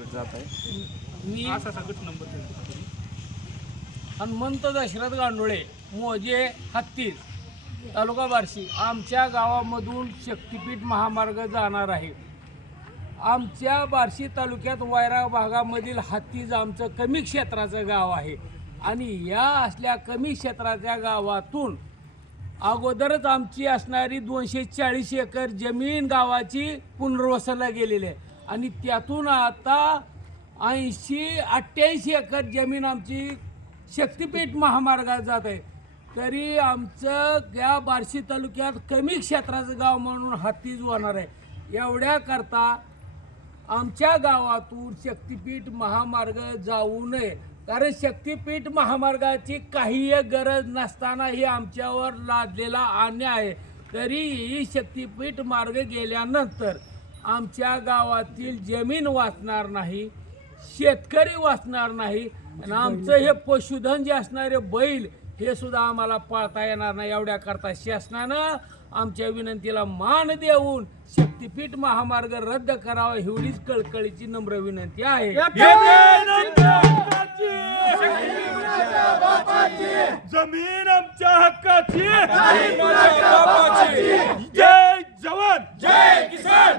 शक्तिपीठ जात आहे. मी असा गट नंबर हनुमंत दशरथ गांडोळे मोजे हत्तीस तालुका बार्शी आमच्या गावामधून शक्तिपीठ महामार्ग जाणार आहे. आमच्या बार्शी तालुक्यात वैराग भागामधील हत्तीज आमचं कमी क्षेत्राचं गाव आहे आणि या असल्या कमी क्षेत्राच्या गावातून अगोदरच आमची असणारी 240 एकर जमीन गावाची पुनर्वसनला गेलेली आहे आणि त्यातून आता 80-88 एकर जमीन आमची शक्तिपीठ महामार्गात जात आहे. तरी आमचं या बार्शी तालुक्यात कमी क्षेत्राचं गाव म्हणून हत्तीज होणार आहे. एवढ्याकरता आमच्या गावातून शक्तिपीठ महामार्ग जाऊ नये, कारण शक्तिपीठ महामार्गाची काही गरज नसतानाही आमच्यावर लादलेला अन्याय आहे. तरीही शक्तिपीठ मार्ग गेल्यानंतर आमच्या गावातील जमीन वाचणार नाही, शेतकरी वाचणार नाही आणि आमचं हे पशुधन जे असणारे बैल हे सुद्धा आम्हाला पाळता येणार नाही. एवढ्याकरता शासनानं आमच्या विनंतीला मान देऊन शक्तिपीठ महामार्ग रद्द करावा एवढीच कळकळीची नम्र विनंती आहे. जमीन आमच्या हक्काची, जय जवान जय किसान.